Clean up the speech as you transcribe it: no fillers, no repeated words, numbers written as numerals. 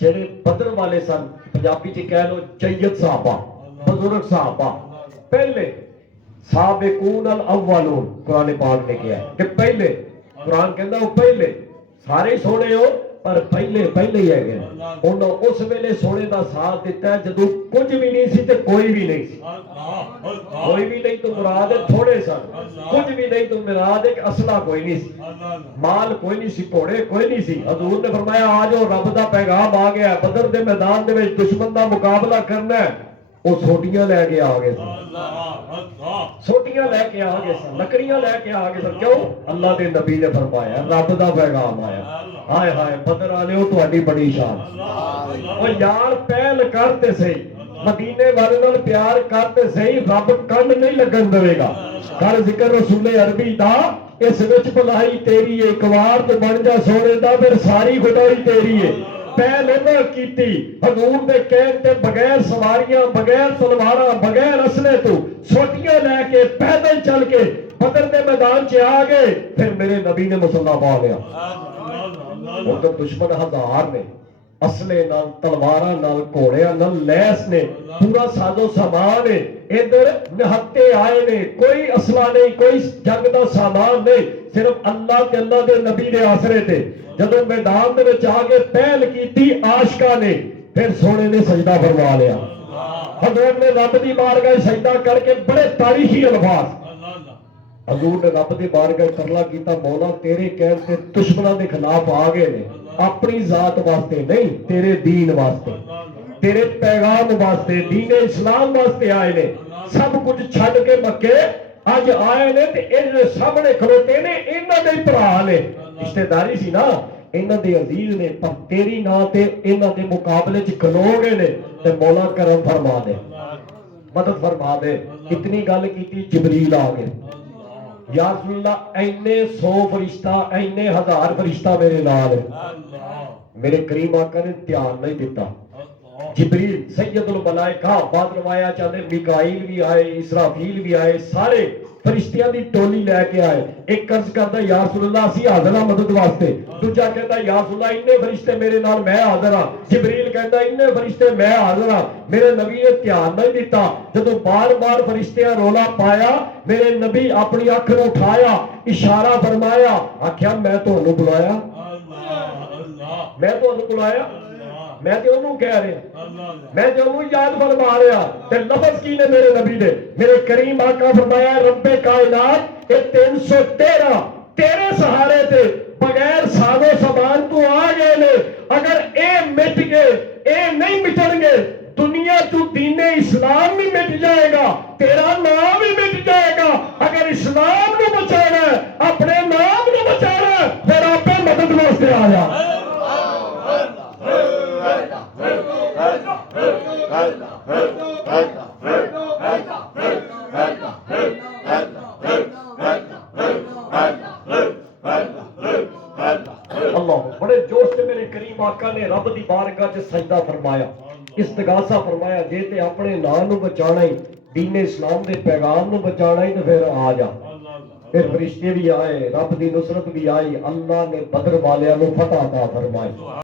ਜਿਹੜੇ बदर वाले सन, पंजाबी च कह लो जय्यद साहबा, बुजुर्ग साहबा, पहले साबिकून अल अव्वलून कुरान पाक ने किया कि पहले, कुरान कहता वो पहले सारे सोने हो पर पहले पहले ही है उन्होंने उस वेले सोने का साथ दिता जदों कुछ भी नहीं सी ते कोई भी नहीं सी, कोई भी नहीं तो मुराद है थोड़े सन, कुछ भी नहीं तो मुराद है असला कोई नहीं सी, माल कोई नहीं सी, घोड़े कोई नहीं सी। हजूर ने फरमाया आ जाओ रब दा पैगाम आ गया, बदर दे मैदान दे विच दुश्मन दा मुकाबला करना है। वो सोटियां लैके आ गए सन, सोटियां लैके आ गए सन, लकड़ियां लैके आ गए सन। क्यों? अल्लाह के नबी ने फरमाया रब दा पैगाम आया। हाय हाय बदर वाले तुहाडी बड़ी शान। ओ यार पहल करते सही, मदीने वाले नाल प्यार करते सही, रब कंन नहीं लगन देवेगा। कर जिक्र रसूले अरबी दा, इस विच भलाई तेरी है, एक बार तो बन जा सोने दा, फिर सारी खुदाई तेरी है। पहल उन्हें कीती हजूर दे कहण ते बगैर सवारियां, बगैर तलवारां, बगैर असले तो सोटियां लैके पैदल चल के बदर दे मैदान च आ गए। फिर मेरे नबी ने मुसल्ला पा लिया। उधर दुश्मन हजार ने, असले नाल, तलवारां नाल, घोड़ियां नाल लैस ने, पूरा साजो सामान है। इधर निहत्ते आए ने, कोई असला नहीं, कोई जंग का सामान नहीं, सिर्फ अल्लाह के अल्लाह के नबी ने आसरे थे। जदों मैदान दे विच आके पहल कीती आशिका ने, फिर सोने ने सजदा फरमा लिया। हजूर ने रब दी बारगाह सजदा करके बड़े तारीखी अल्फाज, हजूर ने रब दी बारगाह तरला कीता, मौला तेरे कहण ते दुश्मनां दे खिलाफ आ गए ने, अपनी जात वास्ते नहीं, तेरे दीन वास्ते, तेरे पैगाम वास्ते, दीन इस्लाम वास्ते आए ने। सब कुछ छड़ के मक्के अज आए ने ते इहदे सामने खलोते ने, इन्हां दे भरा ने, रिश्तेदारी सी ना, इन्हां दे अजीज ने, पर तेरी ना ते इन्हां दे मुकाबले च खलो गए ने। ते मौला करम फरमा दे, मदद फरमा दे। इतनी गल कीती जिबरील आ गए। या रसूल अल्लाह इन्ने 100 फरिश्ता, इन्ने हजार फरिश्ता मेरे नाल है। मेरे करीम आका ने ध्यान नहीं दिता। जिबरील सैयदुल मलाइका, बाद रवाया चाहते मिकाईल भी आए, इसराफील भी आए, सारे फरिश्तियां दी टोली लेके आए। एक कर्ज करता या रसूल अल्लाह असीं हाज़र हां मदद वास्ते, दूजा कहता या रसूल अल्लाह इन्ने फरिश्ते मेरे नाल, मैं हाज़र हां। जिबरील कहता इन्ने फरिश्ते मैं हाज़र हां। मेरे नबी ने ध्यान नहीं दिता। जदों बार बार फरिश्तियां रोला पाया, मेरे नबी अपनी अख नूं उठाया, इशारा फरमाया, आख्या मैं तुहानूं बुलाया, मैं तुहानूं बुलाया, मैं तो उन्होंने कह रहा, मैं जो उन्होंने याद फरमा रहा। ते लफ्ज की ने मेरे नबी ने, मेरे करीम आका फरमाया रब्बे कायनात ये 313 तेरे सहारे थे, बगैर साजो सामान तू आ गए ने। अगर ए मिट गए, ए नहीं मिटणगे, दुनिया तू दीने इस्लाम भी मिट जाएगा, तेरा नाम भी मिट जाएगा। अगर इस्लाम को बचाना है, अपने नाम को बचाना है, फिर आपे मदद वास्ते आ जा। अल्लाह बड़े जोश से मेरे करीम आका ने रब दी बारगाह च सजदा फरमाया, इस्तिगासा फरमाया, जे ते अपने नाम नूं बचाना ही, दीन इस्लाम दे पैगाम नूं बचाना ही, तो फिर आ जा। फिर फरिश्ते भी आए, रब दी नुसरत भी आई, अल्लाह ने बदर वालियां नूं फतह अता फरमाई।